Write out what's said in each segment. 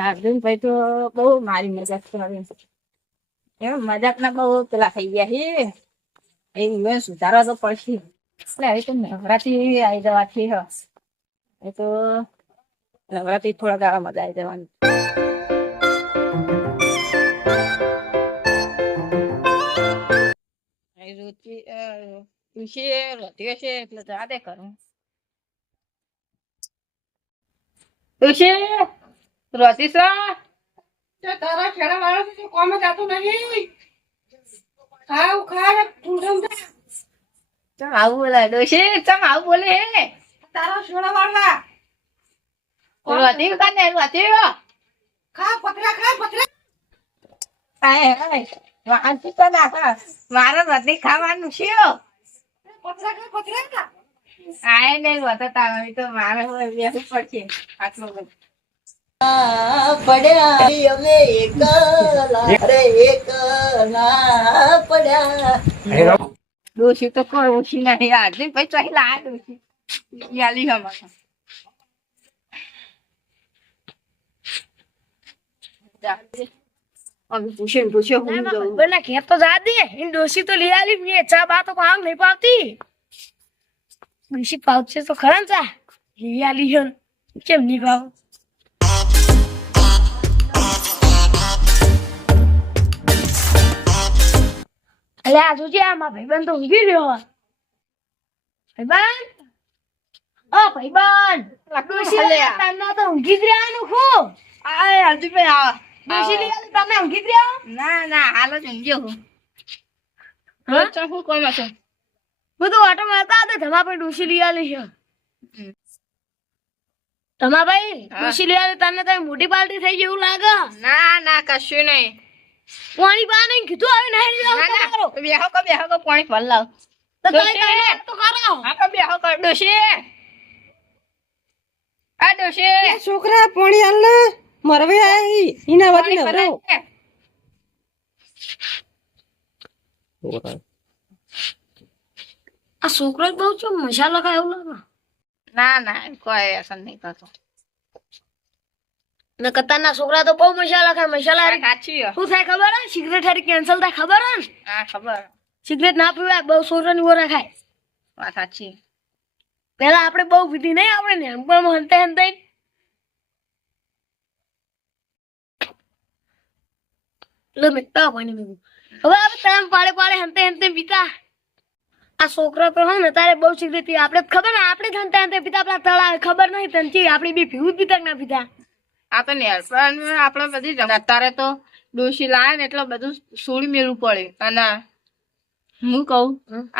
અર્જુન ભાઈ તો બહુ મારી મજાક કરે. એમ મજાક ના બહુ પેલા થઈ ગયા છે એ ઇવન સુધારવા તો પડશે. એટલે હવે તો નવરાત્રી આવી જવાથી હ. એ તો નવરાત્રી થોડા ગાળા મજા આવી જવાની. રુચિ અ, રુચિ છે એટલે જા દે કરું રુચિ રોટી સા તારા ખેડા વાળો છે કોમ જાતું નહીં. ખાવ ખા ઠુંઠમ ચમ આવું બોલે ડોશી ચમ આવું બોલે હે? તારા છોડા વાળવા રોટી કાને રોટી ખા પતરા ખા પતરા આય આય વાંચી તો નાખા. મારે રોટી ખાવાનું છે પતરા ખા પતરા ખા આય નહીં રોતા તારે તો મારે બેસવું પડશે. આટલું બધું. પડ્યા અમે એકલા રે એકલા પડ્યા ડોશી તો કોઈ ઓછી નહીં આજે પછી ચાહી લા ડોશી યાલી હમારા અમે પૂછે પૂછે હું જઉં બના ઘેર તો જા દે ઇન ડોસી તો લઈ કેમ નહીં અલે આ જોજે આ ભાઈબંધ તો ઊંઘી રહ્યો ભાઈબંધ? ઓ ભાઈબંધ! ડોસી અલે આ. તને તો ઊંઘી જ રહ્યાનું ખૂબ આય અર્જુનભાઈ આવો ડોસી તમે ઊંઘી જ રહ્યા? ના ના હાલ જ ઊંઘ્યો હું. હા? ચમ હું કોમ બધું ઓટો મારતા હતા ધમા ભાઈ ડોસી લઈ આલી છે. હમ. ભાઈ હા. લઈ આલી તને તો મોટી પાર્ટી થઈ ગઈ લાગે? ના ના કશું નહીં. પાણી બા નહીં કીધું આવે નહીં ના લાવ તમારો. બેહો કો બેહો કો પાણી ભર લાવ. તો તમે! તમે તો કરો. હા કો બેહો કો ડોશી. આ ડોશી. છોકરા પાણી આલ ને. મરવે આઈ. ઈના પાણી ન છે. આ છોકરો બહુ છો મસાલો ખાય એવું લાગે. ના ના કોઈ અસર નહીં કરતો ને કતારના છોકરા તો બહુ મસાલા ખાય. મસાલા સાચી. શું થાય ખબર હે? સિગરેટ હારી કેન્સલ થાય ખબર હે? ખબર. સિગરેટ ના પીવાય બહુ છોકરાની ઓરા ખાય. વાત સાચી. પેલા આપણે બહુ પીધી નહીં આપણે ને પણ હંતે હંતે લો મેટા પાણી મેં હવે આપણે તમ પાડે પાડે હંતે હંતે પીતા. આ છોકરા તો હોય ને તારે બહુ સિગરેટ આપણે ખબર ને આપણે જ હંતે હંતે પીતા આપણા તળા ખબર નહીં તને આપણી આપણે બી પીવું જ પીતા ના પીતા? આ તો નેર આપણે બધી અત્યારે તો ડોશી લાવે ને એટલે બધું સોળી મેળવું પડે. અને હું કહું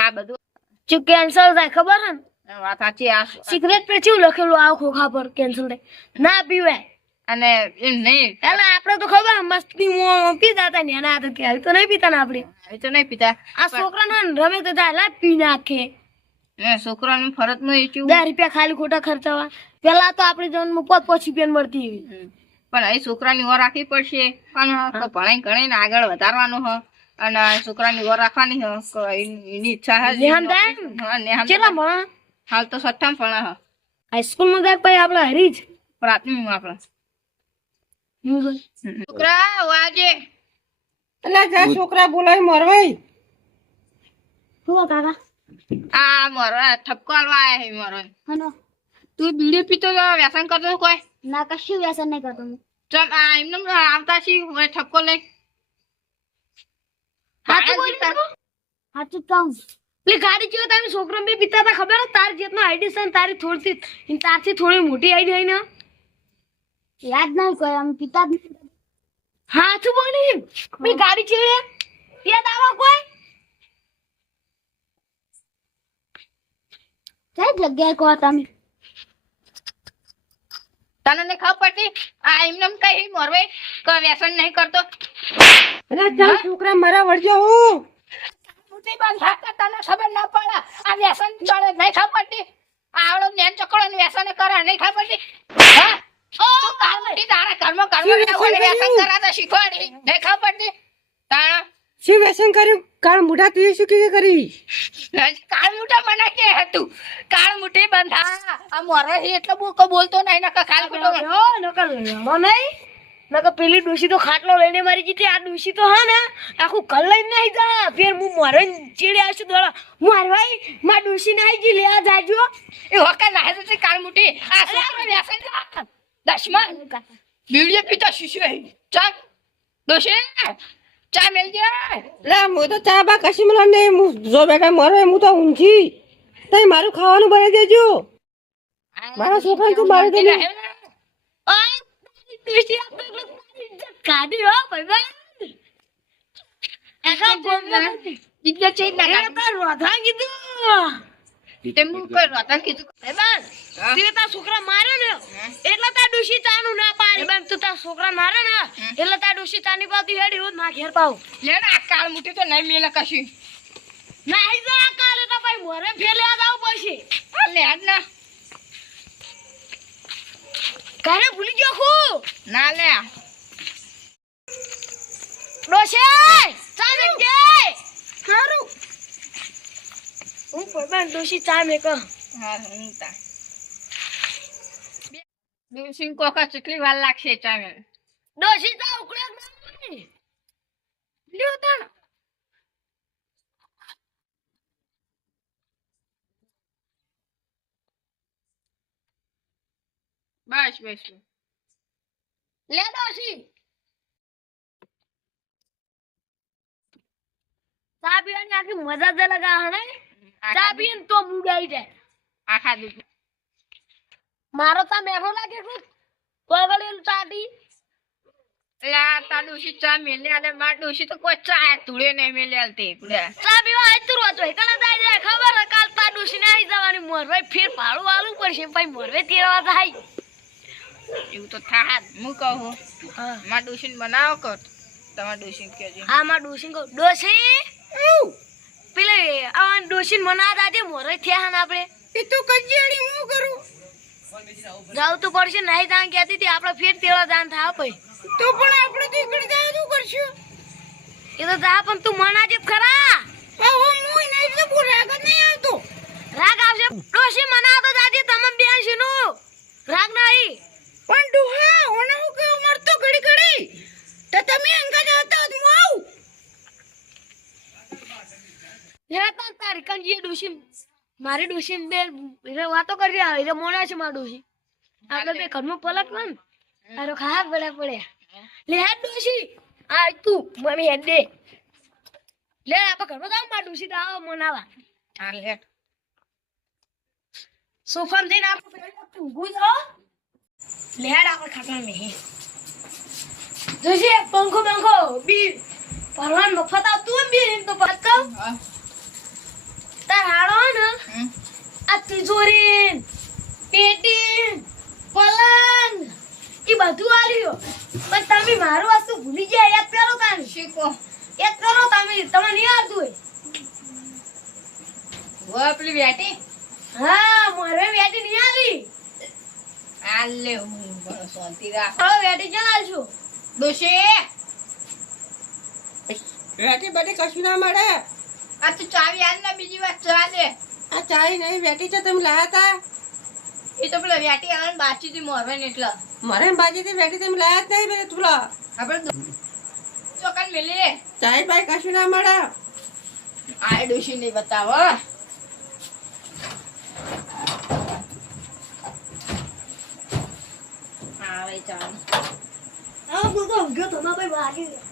આ બધું જો કેન્સર થાય ખબર હે વાત સાચી આ સિગરેટ પર ચેવું લખેલું આ ખોખા પર કેન્સર થાય? ના પીવાય અને એમ નહીં. એટલે આપણે તો ખબર મસ્તી પીતા હતા ને એના તો કે તો નહીં પીતા ને આપણે. તો નહીં પીતા. આ છોકરા રમે તો લા પી નાખે છોકરાનું ફરજનું એચ્યું. દસ રૂપિયા ખાલી ખોટા ખર્ચાવા. પેલા તો આપણે જન્મ પોત પોચ રૂપિયા મળતી પણ એ છોકરાની ઓર રાખવી પડશે. પણ તો ભણાઈ ગણીને આગળ વધારવાનું હ. અને છોકરાની ઓર રાખવાની હ. એની ઈચ્છા હે નેહામ થાય ને? હા નેહામ ચેલા. ભણા? હાલ તો સઠ્ઠામ ભણા હ. હાઈસ્કૂલમાં જાય પછી આપણે હરી જ? પ્રાથમિક આપણે. છોકરા વાજે એટલે જા છોકરા બોલાય મરવાય શું કાકા? આ મારો ઠપકો આલવા આયા હે મારો. હનો તું બીડી પીતો તો વ્યસન કરતો તો કોઈ? ના કશું વ્યસન નહીં કરતો હું. ચલ આ એમને આવતા છી હવે ઠપકો લઈ? હાચું બોલી તું? કહું. પેલી ગાડી જોઈ તમે છોકરો બી પીતા હતા ખબર? તારી જેતનો આઈડી છે ને તારી થોડી તારથી થોડી મોટી આઈડી હોય ને. યાદ નહીં કોઈ આમ પીતા જ નહીં. હાચું બોલી પેલી ગાડી છે યાદ આવા કોઈ? કઈ જગ્યાએ કહો તમે. તને ખબર પડતી? આ એમને કઈ મોરવે કે વ્યસન નહીં કરતો? છોકરા મારા વળજો હું. મોટી બંધ હાથ તને ખબર ના પડે. આ વ્યસન ચડે નહીં ખબર પડતી. આવડો નેન ચકડો ને વ્યસન કરે નહીં ખબર પડતી. હા? ઓ કાલમાંથી તારા કર્મ કર્મ વ્યસન? કરાતા શીખવાડી. નહીં ખબર પડતી. તારા શું વ્યસન કર્યું? કાળ મોઢા તું શું કે કરી? કાળ મુઠા મને કે હતું? કાળ મુઠી બંધા. આ મોરો હી એટલો બો કો બોલતો નહીં નકા કાળ મુઠો નકર લડો નહીં. નકર પેલી ડોશી તો ખાટલો લઈને મારી જીતી આ ડોશી તો હા ને આખું ઘર લઈને નહીં જા ફેર હું મારે ચીડે આવશે દોડા. માર ભાઈ માર ડોશી નહીં જી લેવા જાજો. એ હોકા લાહે છે કાલ મુઠી આ છોકરો વ્યસન બીડીએ પીતા શીશો ચાલ. દોશે ચા મેલજે. લે હું તો ચા બા કશી મને ને હું જો બેટા મરો હું તો ઊંઘી. તઈ મારું ખાવાનું બનાવી દેજો. મારા છોકરાને તો મારી દે ને. આ ડોશી આ તો મારી કાઢી હો ભાઈ રોધા કીધું. તે કોઈ રોતા કીધું. એ બાર તે તાર છોકરા મારે ને એટલે તાર ડોશી ચાનું ના પાડી. બેન તું તાર છોકરા મારે ને એટલે તાર ડોશી ચાની પાતી હેડી હું ના ઘેર પાઉં. લે આ કાળ મુઠી તો નહીં મેલે કશું. ના આઈ જા કાલે તો ભાઈ મોરે ફેલે જાવ પડશે. લે આજ ના. ઘરે ભૂલી ગયો ખુ ના લે ડોશે હારું. હું પણ ડોશી ચા મેક હા હું તા. દિવસીન કોકા વાર લાગશે ચા મે ડોશી ચા ઉકળ્યા લ્યો તણ. બસ બસ લે ડોશી. ચા પીવાની આખી મજા જ લગા હણે ચા પીને તો મૂડ આવી જાય. આખા દૂધ મારો તા મેઠો લાગે છે? આગળ ચાટી આ તા ડોશી ચા મેલે અને માર ડોશી તો કોઈ ચા ધૂળે નહીં મેલે આલતી ચા પીવા આજ તું રોતો એકલા જાય જાય ખબર કાલ તા ડોસી ને આવી જવાની મોરવે ફેર ભાડું આલું પડશે. પછી મોરવે તેરવા થાય એવું તો થા હું કહું માર ડોશીને બનાવો કર. તમાર ડોશીને કહેજો. હા માં ડોસી કહું. ડોસી પેલે આ ડોસી મના આજે મોરે થયા ને આપણે. એ તો કજિયાળી હું કરું? જાવ તો પડશે નહીં તાન કહેતી હતી આપણે ફેર તેવા દાન થાય ભાઈ તો પણ આપણે તો એકડી જાય શું કરશું? એ તો જા પણ તું મના જે ખરા. હવે હું નહીં તો બોલ રાગ નહીં આવતો. રાગ આવશે. ડોશી મના તો દાદી તમે બે નું રાગ નહીં. પણ ડુહા ઓને હું કેવું મરતો ઘડી ઘડી. તો તમે અંગા જતા હું આવું. હે તાર કંજી ડોસી મારી ડોસી બે રે વાતો કરી રહ્યા રે મોણા છે મારી ડોસી આપણે બે ઘરમાં પલક ને તારો ખા પડે પડે. લે હેડ ડોસી આ તું મમ્મી હેડ દે. લે આપણે ઘરમાં જાવ મારી ડોસી તો આવો મનાવા હા લે. સોફામાં જઈને આપણે પેલા ઊંઘું જાઓ લે હેડ આપણે ખાટલા મેં જોશી પંખો પંખો બી પરવાન મફત આવતું બી તો હા. તાર હાડો ને આ તિજોરી પેટી પલંગ એ બધું આલ્યું. પણ તમે મારું વસ્તુ ભૂલી ગયા? યાદ કરો તાને શીખો યાદ કરો તમે. તમે નહીં આવતું હોય? વો પેલી બેટી હા મારે બેટી નહીં આલી. આ લે હું બરો શાંતિ રાખ. હવે બેટી ક્યાં આલશું? દોશી બેટી બેટી કશું ના મળે. આ તો ચાવી આલ ને બીજી વાત ચા લે આ ચાવી નહીં વેટી છે તમે લાયા તા? એ તો પેલા વેટી આલ બાચી થી મોરવે ને એટલે. મારે બાજીથી વેટી તમે લાયા જ નહીં બેટા તુલા. આપણે ચોકન મેલે ચાય ભાઈ કશું ના મળે. આ ડોશી નહીં બતાવો આવે ચાલ. હા હું તો ઊંઘ્યો તો ભાઈ વાગી ગયો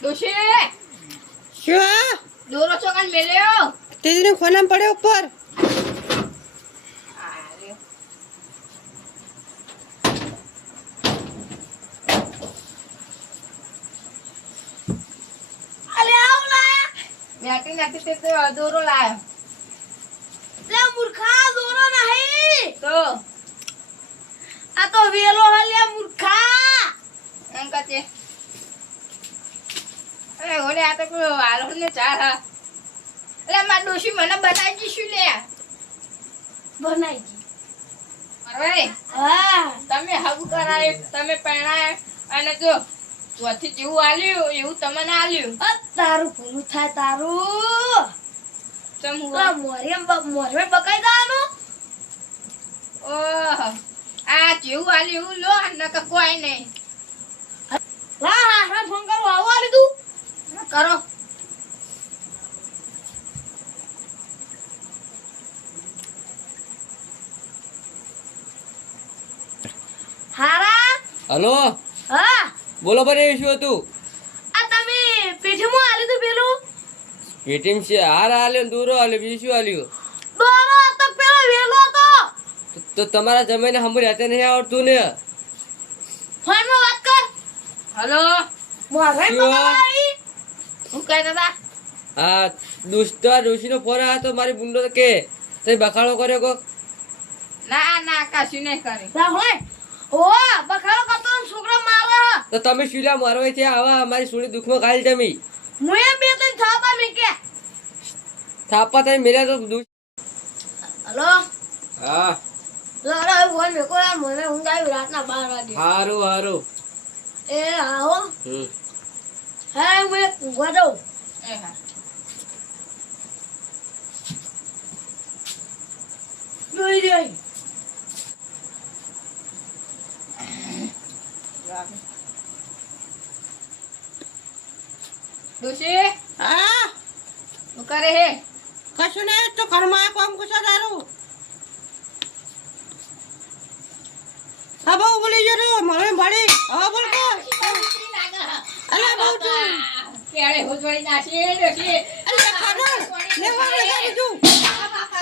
ડોશી શું દોરો ચોકન મેલ્યો. તેજીને ખોનામ પડે ઉપર. વેટી નથી તે તો દોરો લાયો. લે મૂર્ખા દોરો નહીં. તો? આ તો વેલો હલ્યા મૂર્ખા બચે અરે કોઈ હાલો ને ચાલ એટલે મારા ડોશી મને બનાવી દઈશું લે. બનાવી દી. હા. તમે હગું કરાય તમે પહેણાય અને જો ચોથી જેવું આલ્યું એવું તમને આલ્યું. તારું પૂરું થાય તારું. મોરે મોરે બકાઈ દેવાનું. ઓહ આ જેવું આલ્યું લો નકર કોઈ નહીં. હા હા ફોન કરો આવું આલી તું. કરો. હારા? હલો? હા. બોલો બને શું હતું? આ તમે પેઠીમાં આલી તું પેલું? પેટીમ છે. હાર હાલ્યો ને દૂરો હાલ્યો બીજું શું આલ્યું? દોરો તો પેલો વેલો હતો? તો- તો તમારા જમાઈને સાંભળી રહેતે નહીં આવડતું ને? ફોનમાં વાત કર. હલો? મોરે શું? હું કહેતા હતા આ દુષ્ટ ઋષિનો ફોન આવ્યો તો મારી બુંડો તો કે તે બખાડો કર્યો કો ના ના કશું નહીં કરી ના હોય. ઓ બખાડો કરતો છોકરો મારે. તો તમે શીલા મારવાય છે આવા અમારી સુડી દુઃખમાં ખાલી તમે. મુએ બે તો થાપા મે કે થાપા થઈ મેળ્યા તો દુઃખ. હલો? હા. લારા ફોન મેકો યાર મને ઊંઘ આવી રાતના 12 વાગે. હારું હારું. એ આવો. હમ. હે હું ઊંઘવા જાઉં એ હા. જોઈ રહી. ડોશી? હા? હું કરે હે? કશું નહીં તો ઘરમાં કામ કુશો તારું. હા બહુ બોલી ગયો મને ભણી. હા બોલ કેળે હોજવાઈ નાખી ડોશી અલા ખાના લેવા રે બીજું.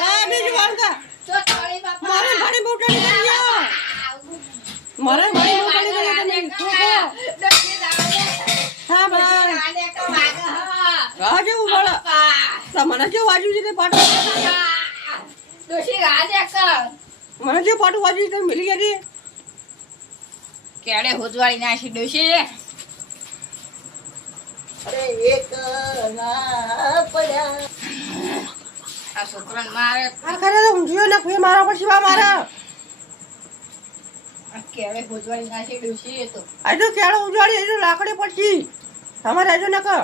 હા બીજું વાળતા તો તોડી બાપા. મારે ભણી મોટાની કરી મારે ભણી મોટાની કરી તો. ડોશી હા ભાઈ આને કો વાગ હા. હા જેવું બોલો. મને જે વાજુ છે પાટો ડોશી રાડે કર. મને જે પાટો વાજુ છે મિલી ગઈ કેળે હોજવાઈ નાખી ડોશી. લાકડી પડશી. તમારે આજો ને કર